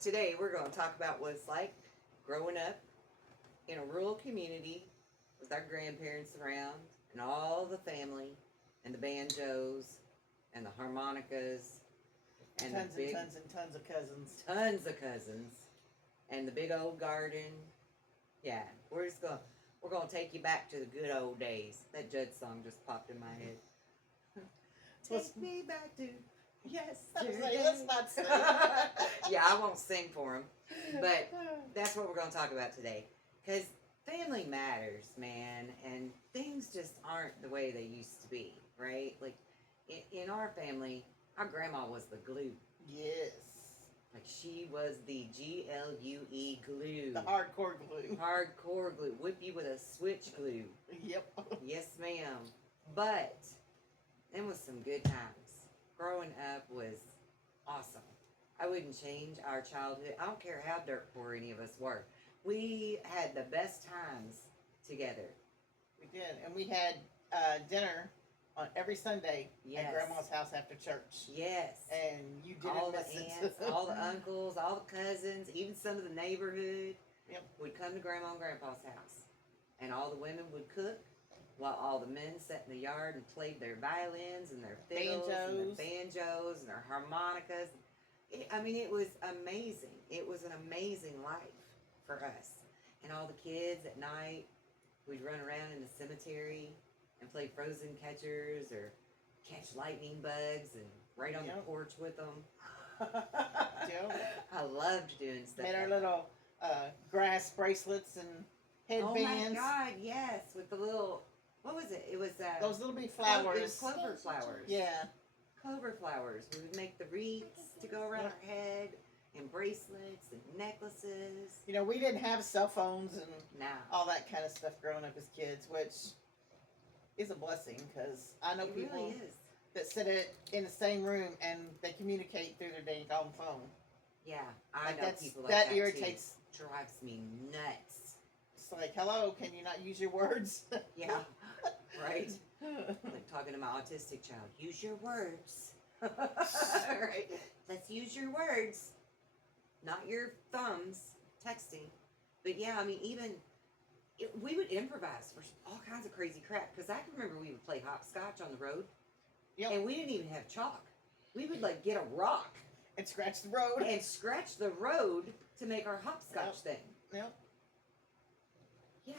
Today we're going to talk about what it's like growing up in a rural community with our grandparents around and all the family and the banjos and the harmonicas and Tons the big, and tons and tons of cousins. tons of cousins and the big old garden. Yeah, we're gonna take you back to the good old days. That Judd song just popped in my head. Take me back to yesterday. Let's not sing. Yeah, I won't sing for him, but that's what we're going to talk about today. Because family matters, man, and things just aren't the way they used to be, right? Like, in our family, our grandma was the glue. Yes. Like, she was the GLUE glue. The hardcore glue. Hardcore glue. Whip you with a switch glue. Yep. Yes, ma'am. But, them was some good times. Growing up was awesome. I wouldn't change our childhood. I don't care how dirt poor any of us were. We had the best times together. We did. And we had dinner on every Sunday Yes. at Grandma's house after church. Yes. And you didn't All the miss aunts, it. all the uncles, all the cousins, even some of the neighborhood Yep. would come to Grandma and Grandpa's house. And all the women would cook while all the men sat in the yard and played their violins and their fiddles and their banjos and their harmonicas. It was amazing. It was an amazing life for us. And all the kids at night, we'd run around in the cemetery and play frozen catchers or catch lightning bugs and right on the porch with them. I loved doing stuff. Made our little grass bracelets and headbands. Oh my God, yes. With the little, what was it? It was those little big flowers. It was clover flowers. Yeah. Clover flowers. We would make the wreaths to go around our head and bracelets and necklaces. You know, we didn't have cell phones and No. all that kind of stuff growing up as kids, which is a blessing because I know It people really is. that sit in the same room and they communicate through their dang on phone. Yeah, I know people like that that irritates. too. Drives me nuts. It's like, hello, can you not use your words? Yeah, right? Like talking to my autistic child. Use your words. Right? Let's use your words. Not your thumbs texting. But yeah, we would improvise for all kinds of crazy crap. Because I can remember we would play hopscotch on the road. Yep. And we didn't even have chalk. We would like get a rock. And scratch the road. And scratch the road to make our hopscotch thing. Yep. Yeah.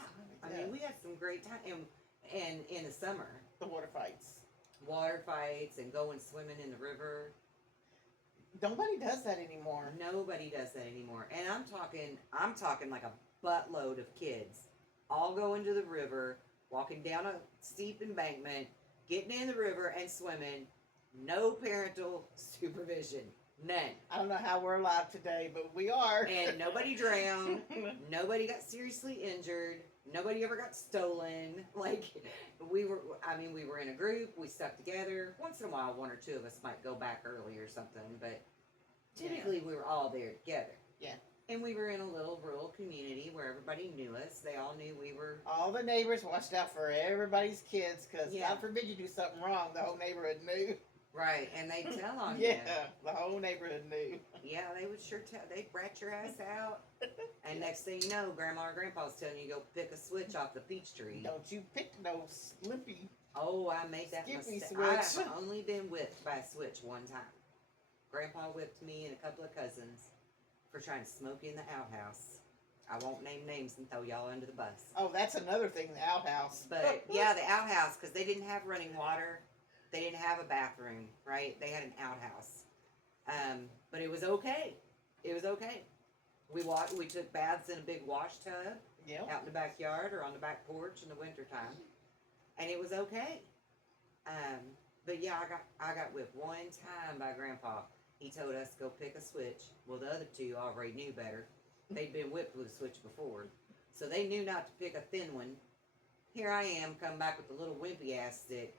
We had some great time. And in the summer. The water fights. Water fights and going swimming in the river. Nobody does that anymore. Nobody does that anymore. And I'm talking like a buttload of kids all going to the river, walking down a steep embankment, getting in the river and swimming. No parental supervision. None. I don't know how we're alive today, but we are. And nobody drowned. Nobody got seriously injured. Nobody ever got stolen. Like, we were in a group. We stuck together. Once in a while, one or two of us might go back early or something. But typically, we were all there together. Yeah. And we were in a little rural community where everybody knew us. They all knew we were. All the neighbors watched out for everybody's kids because God forbid you do something wrong, the whole neighborhood knew. Right, and they'd tell on you. Yeah, the whole neighborhood knew. Yeah, they would sure tell. They'd rat your ass out. And next thing you know, Grandma or Grandpa's telling you to go pick a switch off the peach tree. Don't you pick no slippy. Oh, I made that mistake. Switch. I've only been whipped by a switch one time. Grandpa whipped me and a couple of cousins for trying to smoke in the outhouse. I won't name names and throw y'all under the bus. Oh, that's another thing, the outhouse. But yeah, the outhouse, because they didn't have running water. They didn't have a bathroom, right? They had an outhouse. But it was okay. It was okay. We took baths in a big wash tub out in the backyard or on the back porch in the wintertime. And it was okay. But yeah, I got whipped one time by Grandpa. He told us to go pick a switch. Well, the other two already knew better. They'd been whipped with a switch before. So they knew not to pick a thin one. Here I am, come back with a little wimpy ass stick.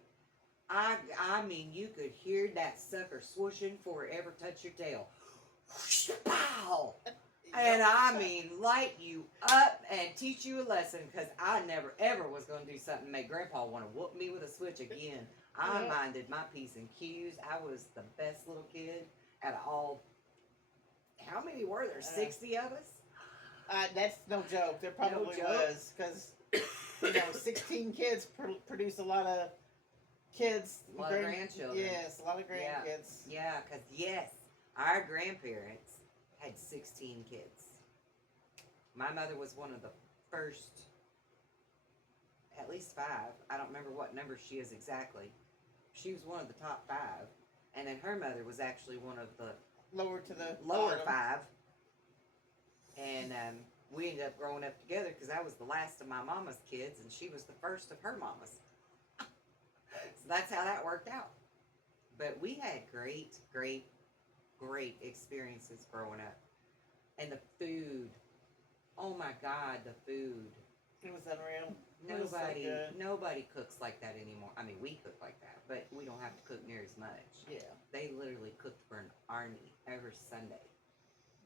You could hear that sucker swooshing before it ever touched your tail. Pow! And light you up and teach you a lesson, because I never ever was going to do something to make Grandpa want to whoop me with a switch again. I minded my P's and Q's. I was the best little kid out of all how many were there? 60 of us? That's no joke. There probably joke. was, because 16 kids produce a lot of kids. A lot of grandchildren. Yes, a lot of grandkids. Yeah, because, yes, our grandparents had 16 kids. My mother was one of the first, at least 5. I don't remember what number she is exactly. She was one of the top 5. And then her mother was actually one of the lower to the lower bottom. 5. And we ended up growing up together because I was the last of my mama's kids and she was the first of her mama's. So that's how that worked out. But we had great, great, great experiences growing up. And the food. Oh my God, the food. It was unreal. Nobody cooks like that anymore. I mean, we cook like that, but we don't have to cook near as much. Yeah. They literally cooked for an army every Sunday.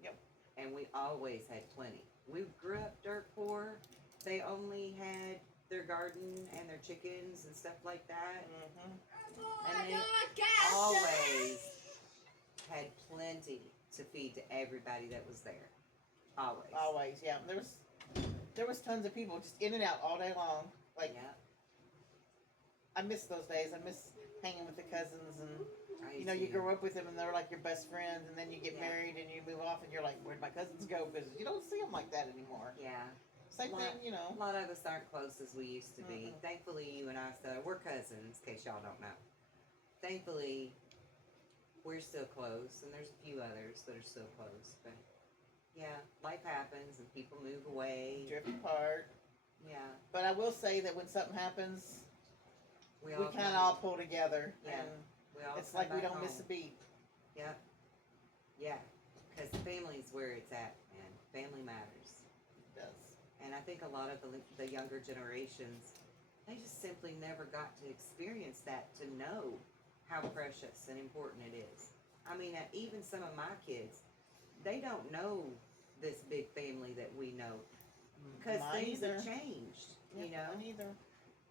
Yep. And we always had plenty. We grew up dirt poor. They only had their garden and their chickens and stuff like that. Mm-hmm. And they always had plenty to feed to everybody that was there. Always. Always, yeah. There was tons of people just in and out all day long. Like, yeah. I miss those days. I miss hanging with the cousins, and you to. grow up with them and they're like your best friends, and then you get Yeah. married and you move off and you're like, where'd my cousins go? Because you don't see them like that anymore. Yeah. Same thing, A lot of us aren't close as we used to be. Mm-mm. Thankfully, you and I, we're cousins, in case y'all don't know. Thankfully, we're still close, and there's a few others that are still close. But, yeah, life happens, and people move away. Drift apart. Yeah. But I will say that when something happens, we kind of come- all pull together. Yeah. And we all it's come like we back don't miss a home. beat. Yeah. Yeah. Because family's where it's at, man. Family matters. It does. And I think a lot of the younger generations, they just simply never got to experience that, to know how precious and important it is. I mean, even some of my kids, they don't know this big family that we know. Because things have changed, Mine either.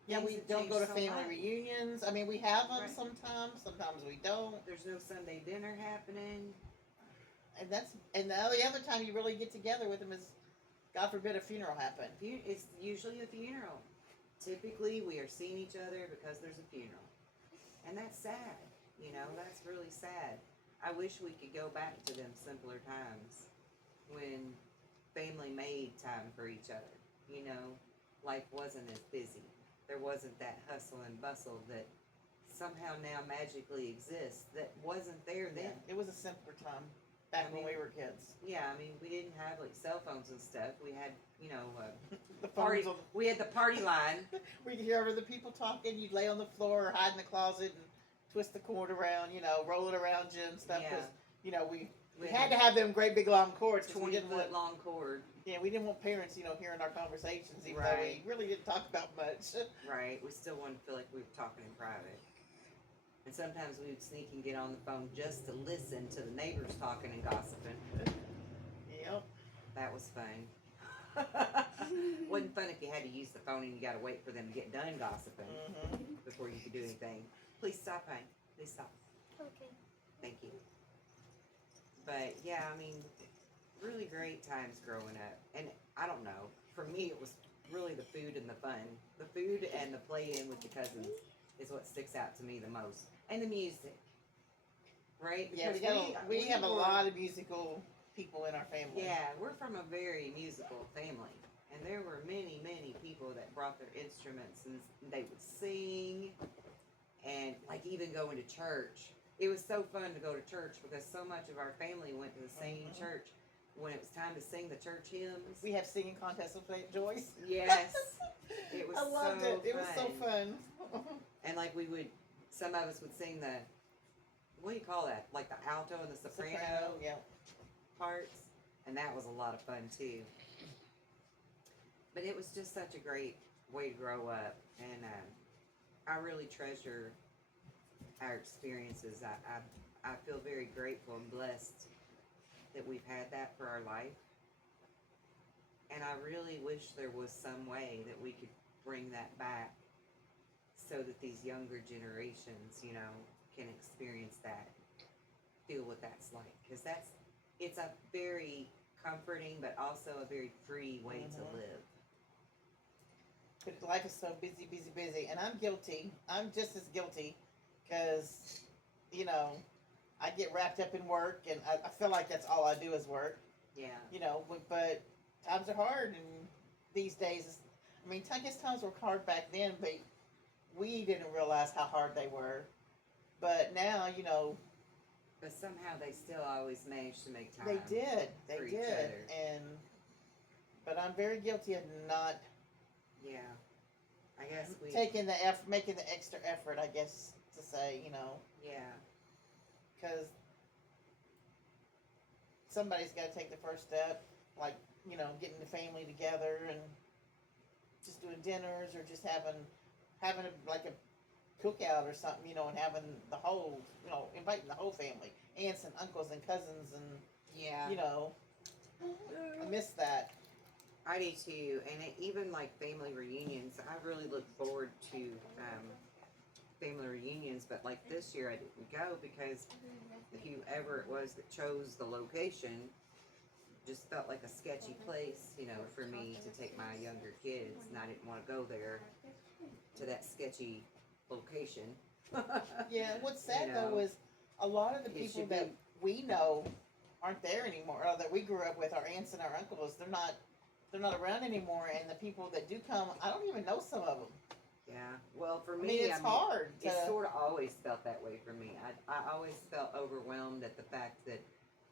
Things We have don't go to changed so family much. reunions. I mean, we have them Right. sometimes we don't. There's no Sunday dinner happening. And the only other time you really get together with them is, God forbid, a funeral happened. It's usually a funeral. Typically, we are seeing each other because there's a funeral. And that's sad. That's really sad. I wish we could go back to them simpler times when family made time for each other. Life wasn't as busy. There wasn't that hustle and bustle that somehow now magically exists that wasn't there then. Yeah, it was a simpler time back when we were kids. Yeah, I mean, we didn't have like cell phones and stuff. We had, The party. phones We had the party line. where you hear other people talking, you'd lay on the floor or hide in the closet and twist the cord around, roll it around you and stuff. Yeah. Because, we had to have them great big long cords. 'Cause we didn't 20-foot want, long cord. we didn't want parents, hearing our conversations, even though Right. we really didn't talk about much. Right. We still wanted to feel like we were talking in private. And sometimes we would sneak and get on the phone just to listen to the neighbors talking and gossiping. Yep. That was fun. Wasn't fun if you had to use the phone and you got to wait for them to get done gossiping Mm-hmm. before you could do anything. Please stop, honey. Please stop. Okay. Thank you. But yeah, I mean, really great times growing up. And I don't know, for me it was really the food and the fun. The food and the play-in with the cousins is what sticks out to me the most. And the music. Right? Yeah, Because we have a were- lot of musical people in our family. Yeah, we're from a very musical family. And there were many, many people that brought their instruments and they would sing. And like even going to church. It was so fun to go to church because so much of our family went to the same Mhm. church. When it was time to sing the church hymns. We have singing contests with St. Joyce. Yes. It was I loved so it. It was so fun. And like some of us would sing what do you call that? Like the alto and the soprano yeah. parts. And that was a lot of fun too. But it was just such a great way to grow up. And I really treasure our experiences. I feel very grateful and blessed that we've had that for our life. And I really wish there was some way that we could bring that back so that these younger generations, can experience that, feel what that's like. Because it's a very comforting, but also a very free way to Mhm. live. But life is so busy, busy, busy, and I'm guilty. I'm just as guilty because, you know, I get wrapped up in work, and I feel like that's all I do is work. Yeah, You know, but times are hard, and these days, I mean, I guess times were hard back then, but we didn't realize how hard they were. But now, you know, but somehow they still always manage to make time. they for each did, other. and but I'm very guilty of not Yeah, I guess we. taking making the extra effort. I guess to say, you know, Yeah, because somebody's got to take the first step, like you know, getting the family together and just doing dinners or just having like a cookout or something, you know, and having the whole, you know, inviting the whole family, aunts and uncles and cousins, and yeah. you know, I miss that. I do too, and even like family reunions, I really look forward to family reunions. But like this year, I didn't go because whoever it was that chose the location just felt like a sketchy place, you know, for me to take my younger kids, and I didn't want to go there to that sketchy location. Yeah, what's sad You though know, is a lot of the it people should that be. we know aren't there anymore, or that we grew up with, our aunts and our uncles. They're not around anymore, and the people that do come, I don't even know some of them. Yeah. Well, for I mean, me, it's hard to. it sort of always felt that way for me. I always felt overwhelmed at the fact that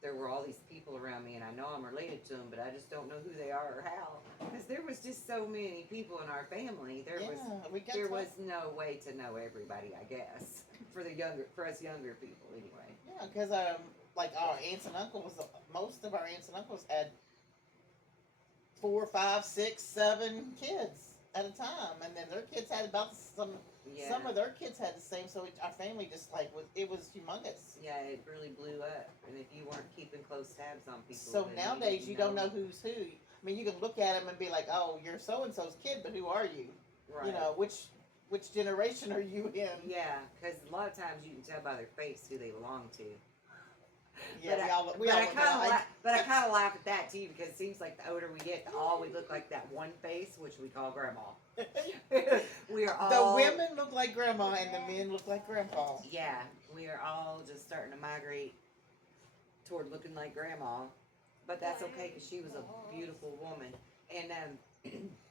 there were all these people around me, and I know I'm related to them, but I just don't know who they are or how. Because there was just so many people in our family. There was no way to know everybody, I guess, for us younger people anyway. Yeah, because like our aunts and uncles, most of our aunts and uncles had 4, 5, 6, 7 kids at a time, and then their kids had about some. Yeah. Some of their kids had the same, so our family just like it was humongous. Yeah, it really blew up, and if you weren't keeping close tabs on people, So then nowadays you didn't don't know who's who. I mean, you can look at them and be like, "Oh, you're so and so's kid," but who are you? Right. You know, which generation are you in? Yeah, because a lot of times you can tell by their face who they belong to. Yeah, but I kind of laugh at that too because it seems like the older we get, the all we look like that one face, which we call grandma. We are all. The women look like grandma and the men look like grandpa. Yeah, we are all just starting to migrate toward looking like grandma, but that's okay because she was a beautiful woman. And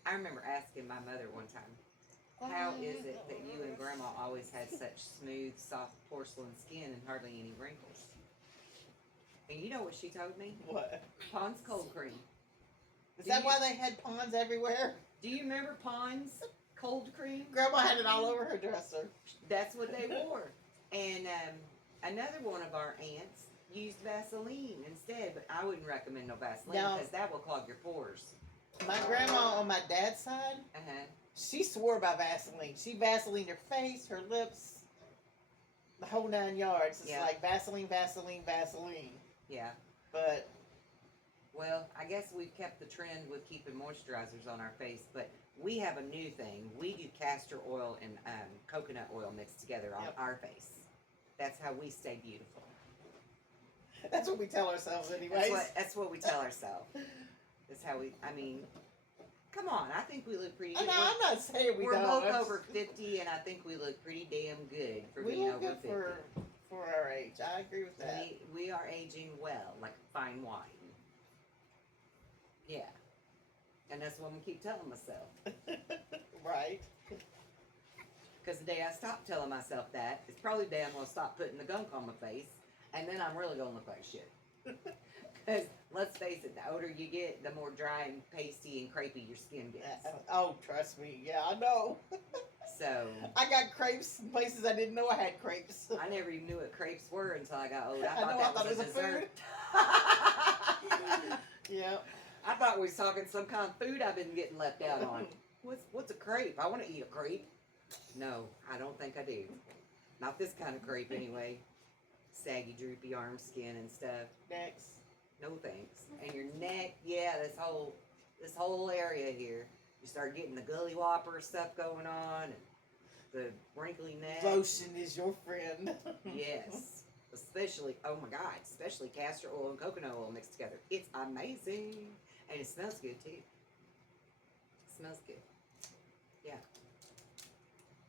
I remember asking my mother one time, "How is it that you and grandma always had such smooth, soft porcelain skin and hardly any wrinkles?" And you know what she told me? What? Pond's cold cream. Is that why they had ponds everywhere? Do you remember Pond's cold cream? Grandma had it all over her dresser. That's what they wore. And another one of our aunts used Vaseline instead, but I wouldn't recommend no Vaseline because that will clog your pores. My grandma on my dad's side, she swore by Vaseline. She Vaselined her face, her lips, the whole 9 yards. It's like Vaseline, Vaseline, Vaseline. Yeah. But well, I guess we've kept the trend with keeping moisturizers on our face, but we have a new thing. We do castor oil and coconut oil mixed together on our face. That's how we stay beautiful. That's what we tell ourselves anyways. That's what we tell ourselves. That's how we, I mean, come on. I think we look pretty good. No, I'm not saying we're both over 50, and I think we look pretty damn good for being over 50. For our age. I agree with that. We are aging well, like fine wine. Yeah. And that's what I'm going to keep telling myself. Right. Because the day I stop telling myself that, it's probably the day I'm going to stop putting the gunk on my face, and then I'm really going to look like shit. Because, let's face it, the older you get, the more dry and pasty and crepey your skin gets. Oh, trust me. Yeah, I know. So. I got crepes in places I didn't know I had crepes. I never even knew what crepes were until I got old. I thought it was a dessert. Food. Yeah. I thought we was talking some kind of food I've been getting left out on. What's a crepe? I want to eat a crepe. No, I don't think I do. Not this kind of crepe anyway. Saggy, droopy arm skin and stuff. Next. No thanks. And your neck, yeah, this whole area here. You start getting the gully whopper stuff going on, and the wrinkly neck. Lotion is your friend. Yes. Especially, oh my God, especially castor oil and coconut oil mixed together. It's amazing. And it smells good too. It smells good. Yeah.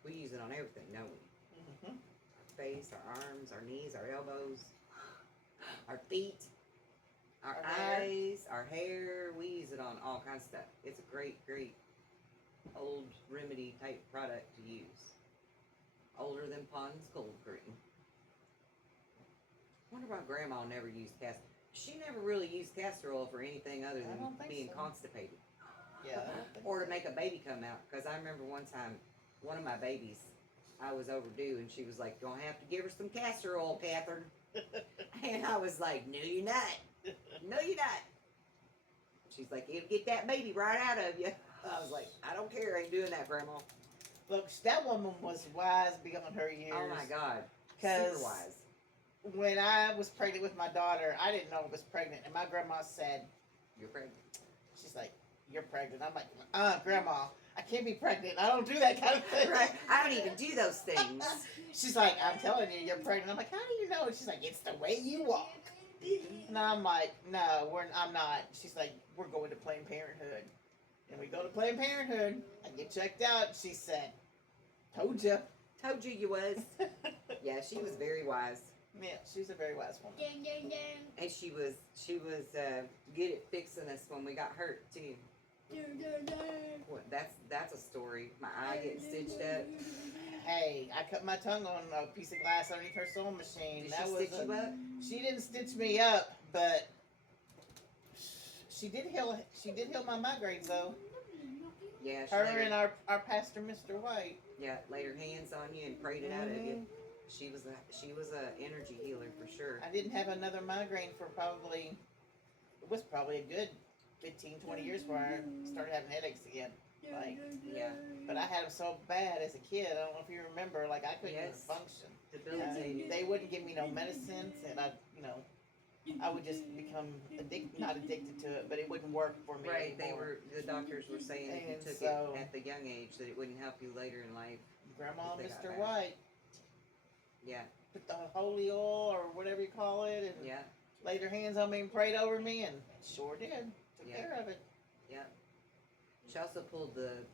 We use it on everything, don't we? Mm-hmm. Our face, our arms, our knees, our elbows, our feet, our eyes, our hair. We use it on all kinds of stuff. It's a great, great old remedy type product to use. Older than Pond's cold cream. Wonder why Grandma never used castor. She never really used castor oil for anything other than being constipated. Yeah, I don't think Or to so. make a baby come out. Because I remember one time, one of my babies, I was overdue, and she was like, "Gonna have to give her some castor oil, Catherine." And I was like, "No, you're not. No, you're not." She's like, "It'll get that baby right out of you." I was like, "I don't care. I ain't doing that, Grandma." Look, that woman was wise beyond her years. Oh my God. 'Cause Super wise. when I was pregnant with my daughter, I didn't know I was pregnant, and my grandma said, You're pregnant. she's like, "You're pregnant." I'm like, Grandma, I can't be pregnant. I don't do that kind of thing. Right. I don't even do those things. She's like, "I'm telling you, you're pregnant." I'm like, "How do you know?" She's like, "It's the way you walk." And I'm like, "No, I'm not." She's like, "We're going to Planned Parenthood." And we go to Planned Parenthood. I get checked out. She said, "Told you." Told you was. Yeah, she was very wise. Yeah, she's a very wise woman. And she was good at fixing us when we got hurt too. What, that's a story. My eye getting stitched up. Hey, I cut my tongue on a piece of glass underneath her sewing machine. Did she stitch you up? She didn't stitch me up, but she did heal my migraines though. Yeah, Her and our pastor, Mr. White. Yeah, laid her hands on you and prayed it out of you. She was a energy healer for sure. I didn't have another migraine for probably a good 15, 20 years before I started having headaches again. Like, Yeah, but I had them so bad as a kid. I don't know if you remember. Like, I couldn't even Yes. function. debilitated. They wouldn't give me no medicines, and I would just become not addicted to it, but it wouldn't work for me Right, anymore. the doctors were saying if you And took so- it at the young age that it wouldn't help you later in life. Grandma, They got Mr. bad. White, Yeah, put the holy oil or whatever you call it, and yeah, laid her hands on me and prayed over me, and sure did. Took Yeah. care of it. yeah. She also pulled the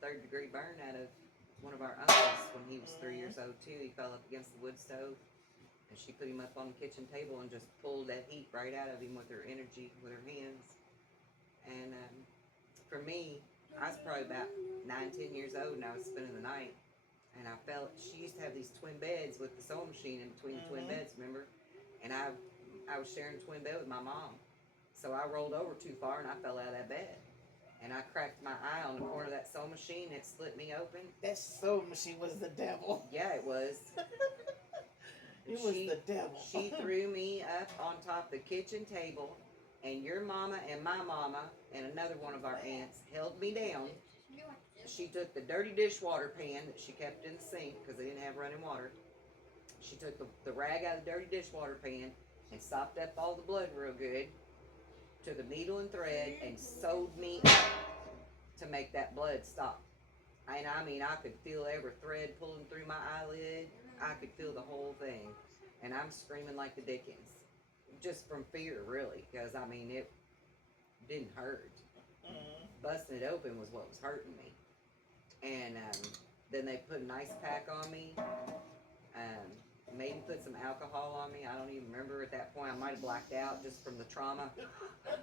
3rd-degree burn out of one of our uncles when he was 3 years old too. He fell up against the wood stove, and she put him up on the kitchen table and just pulled that heat right out of him with her energy, with her hands. And for me, I was probably about 9, 10 years old, and I was spending the night, and I felt she used to have these twin beds with the sewing machine in between the twin beds, remember? And I was sharing a twin bed with my mom, so I rolled over too far and I fell out of that bed, and I cracked my eye on the corner of that sewing machine. It split me open. That sewing machine was the devil. Yeah, it was. It was the devil. She threw me up on top of the kitchen table, and your mama and my mama and another one of our aunts held me down. She took the dirty dishwater pan that she kept in the sink because they didn't have running water. She took the rag out of the dirty dishwater pan and sopped up all the blood real good, took a needle and thread and sewed me up to make that blood stop. And I mean, I could feel every thread pulling through my eyelid. I could feel the whole thing. And I'm screaming like the dickens. Just from fear, really. Because, I mean, it didn't hurt. Busting it open was what was hurting me. And then they put an ice pack on me. Maybe put some alcohol on me. I don't even remember at that point. I might have blacked out just from the trauma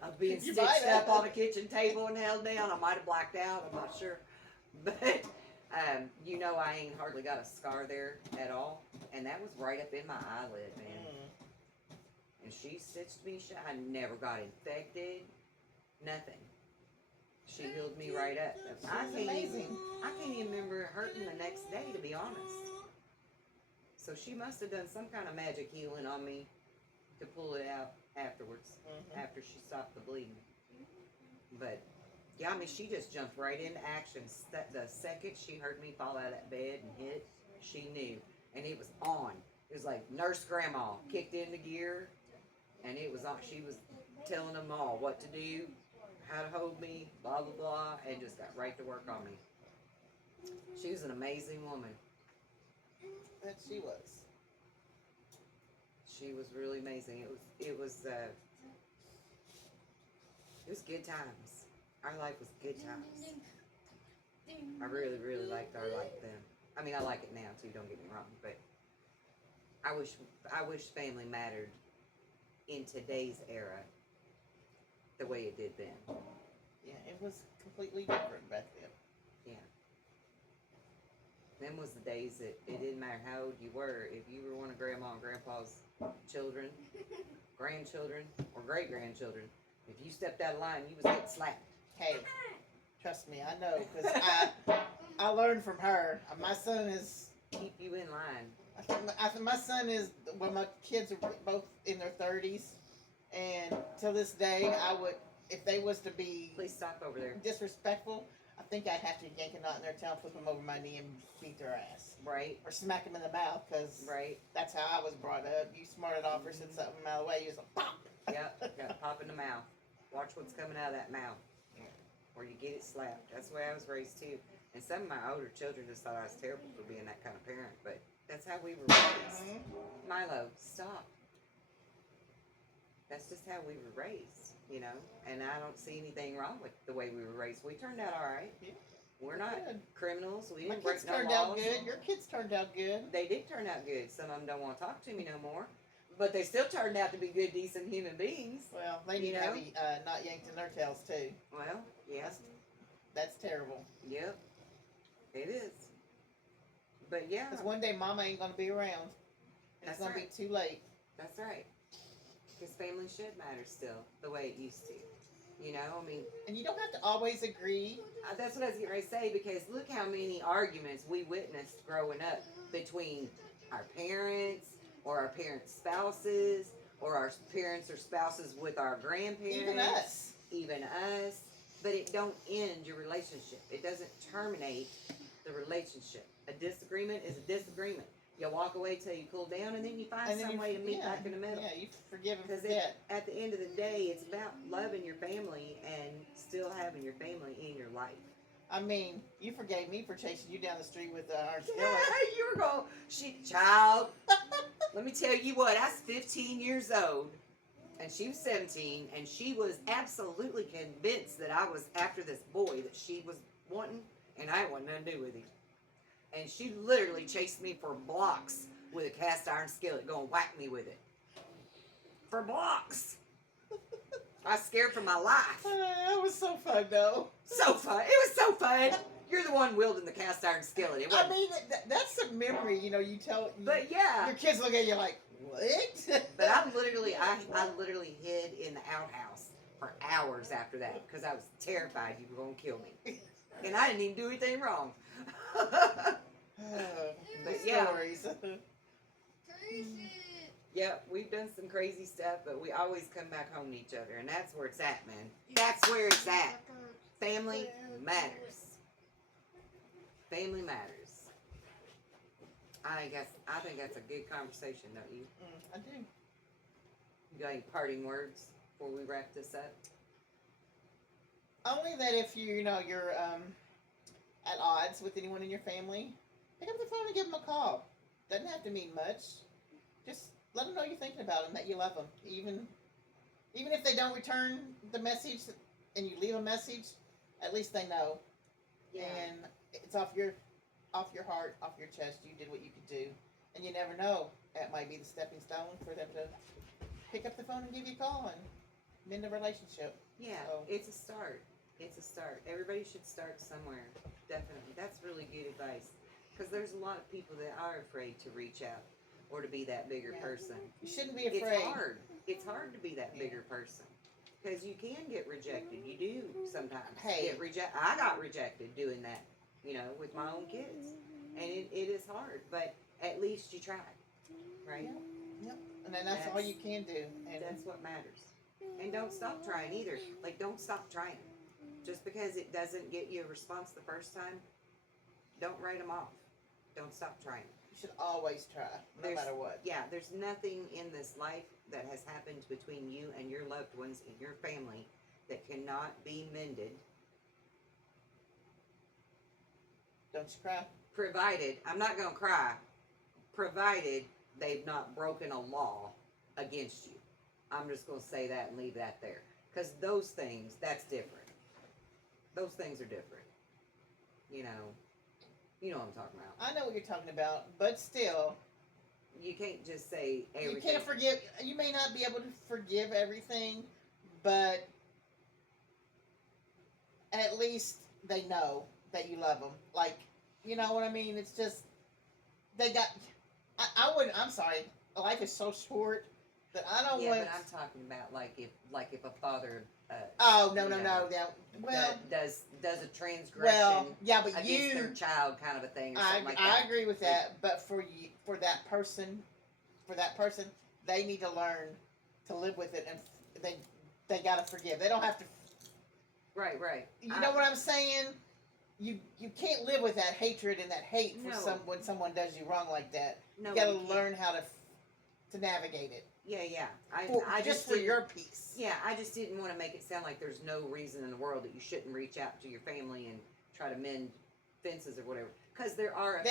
of being You stitched might have. up on a kitchen table and held down. I might have blacked out. I'm not sure. But, I ain't hardly got a scar there at all. And that was right up in my eyelid, man. And she stitched me shut. I never got infected. Nothing. She healed me right up. amazing. I can't even remember it hurting the next day, to be honest. So she must have done some kind of magic healing on me to pull it out afterwards, after she stopped the bleeding. But, yeah, I mean, she just jumped right into action. The second she heard me fall out of that bed and hit, she knew. And it was on. It was like Nurse Grandma kicked into gear, and it was on. She was telling them all what to do, how to hold me, blah, blah, blah, and just got right to work on me. She was an amazing woman. That she was. She was really amazing. It was good times. Our life was good times. I really, really liked our life then. I mean, I like it now too. Don't get me wrong, but I wish family mattered in today's era the way it did then. Yeah, it was completely different back then. Yeah. Them was the days that it didn't matter how old you were. If you were one of Grandma and Grandpa's children, grandchildren, or great grandchildren, if you stepped out of line, you was getting slapped. Hey, trust me, I know, because I learned from her. My son is... Keep you in line. I think my son is... Well, my kids are both in their 30s. And till this day, I would... If they was to be... Please stop over there. Disrespectful, I think I'd have to yank a knot in their tail, flip them over my knee, and beat their ass. Right. Or smack them in the mouth, because right. That's how I was brought up. You smarted off or said something out of the way, you was like, pop! Yep, got to pop in the mouth. Watch what's coming out of that mouth. Or you get it slapped. That's the way I was raised too. And some of my older children just thought I was terrible for being that kind of parent, but that's how we were raised. Milo, stop. That's just how we were raised, you know? And I don't see anything wrong with the way we were raised. We turned out all right. Yeah. We're not Good. criminals. We My didn't kids break no turned laws. out good. Your kids turned out good. They did turn out good. Some of them don't want to talk to me no more. But they still turned out to be good, decent human beings. Well, they need to have not yanked in their tails, too. Well, yeah. That's terrible. Yep. It is. But yeah. Because one day Mama ain't going to be around. And it's going to be too late. That's right. Because family should matter still, the way it used to. You know, I mean... And you don't have to always agree. That's what I was getting ready to say, because look how many arguments we witnessed growing up between our parents, or our parents' spouses, or our parents or spouses with our grandparents. Even us. Even us. But it don't end your relationship. It doesn't terminate the relationship. A disagreement is a disagreement. You walk away till you cool down, and then you find some way to meet back in the middle. Yeah, you forgive and Because forget. at the end of the day, it's about loving your family and still having your family in your life. I mean, you forgave me for chasing you down the street with our skillet. Yeah, you were going, child. Let me tell you what, I was 15 years old, and she was 17, and she was absolutely convinced that I was after this boy that she was wanting, and I had nothing to do with him. And she literally chased me for blocks with a cast iron skillet, going whack me with it. For blocks. I was scared for my life. That was so fun, though. So fun. It was so fun. You're the one wielding the cast iron skillet. It wasn't. I mean, that's a memory, you know, you tell... But yeah. Your kids look at you like, what? But I literally hid in the outhouse for hours after that because I was terrified you were going to kill me. And I didn't even do anything wrong. But yeah. Stories. Yeah, we've done some crazy stuff, but we always come back home to each other, and that's where it's at, man. That's where it's at. Family matters. Family matters. I think that's a good conversation, don't you? I do. You got any parting words before we wrap this up? Only that if you're at odds with anyone in your family, pick up the phone and give them a call. Doesn't have to mean much. Just let them know you're thinking about them, that you love them. Even if they don't return the message and you leave a message, at least they know. Yeah. And it's off your heart, off your chest. You did what you could do. And you never know. That might be the stepping stone for them to pick up the phone and give you a call and mend the relationship. Yeah, So. it's a start. It's a start. Everybody should start somewhere. Definitely. That's really good advice. Because there's a lot of people that are afraid to reach out or to be that bigger person. You shouldn't be afraid. It's hard. It's hard to be that bigger person. Because you can get rejected. You do sometimes get rejected. I got rejected doing that, with my own kids. And it is hard. But at least you tried. Right? Yep. And then that's all you can do. And that's what matters. And don't stop trying either. Like, don't stop trying. Just because it doesn't get you a response the first time, don't write them off. Don't stop trying. You should always try, no matter what. Yeah, there's nothing in this life that has happened between you and your loved ones in your family that cannot be mended. Don't you cry. Provided, I'm not going to cry, provided they've not broken a law against you. I'm just going to say that and leave that there. Because those things, that's different. Those things are different. You know what I'm talking about. I know what you're talking about, but still, You can't just say everything. you can't forgive. You may not be able to forgive everything, but at least they know that you love them. Like, you know what I mean? It's just they got. I wouldn't. I'm sorry. Life is so short that I don't want. Yeah, but I'm talking about like if a father. Oh no. Yeah. Well, does a transgression. Well, yeah, but against their child, kind of a thing, or something like I that. agree with that. But for that person, they need to learn to live with it, and they gotta forgive. They don't have to. Right. You know what I'm saying? You can't live with that hatred and that hate for when someone does you wrong like that. No, you gotta learn how to navigate it. Yeah. I just for your peace. Yeah, I just didn't want to make it sound like there's no reason in the world that you shouldn't reach out to your family and try to mend fences or whatever. Because there are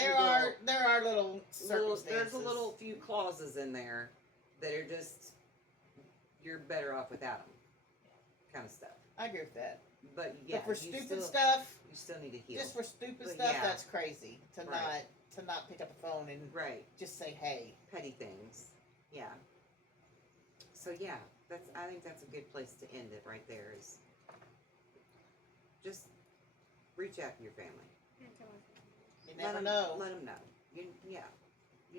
little circumstances. There's a little few clauses in there that are just you're better off without them, kind of stuff. I agree with that. But yeah, for stupid stuff, you still need to heal. Just for stupid stuff, that's crazy to not pick up a phone and just say hey. Petty things, yeah. So yeah, I think that's a good place to end it right there. Is just reach out to your family. You never know. Let them know. You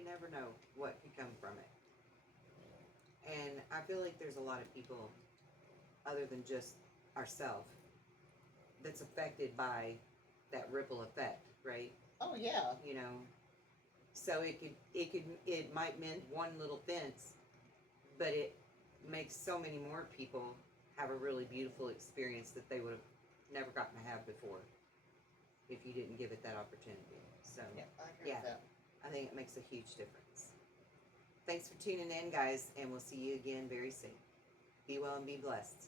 never know what could come from it. And I feel like there's a lot of people, other than just ourselves, that's affected by that ripple effect, right? Oh yeah. So it might mend one little fence, but it makes so many more people have a really beautiful experience that they would have never gotten to have before if you didn't give it that opportunity. So yeah, I agree with that. I think it makes a huge difference. Thanks for tuning in, guys, and we'll see you again very soon. Be well and be blessed.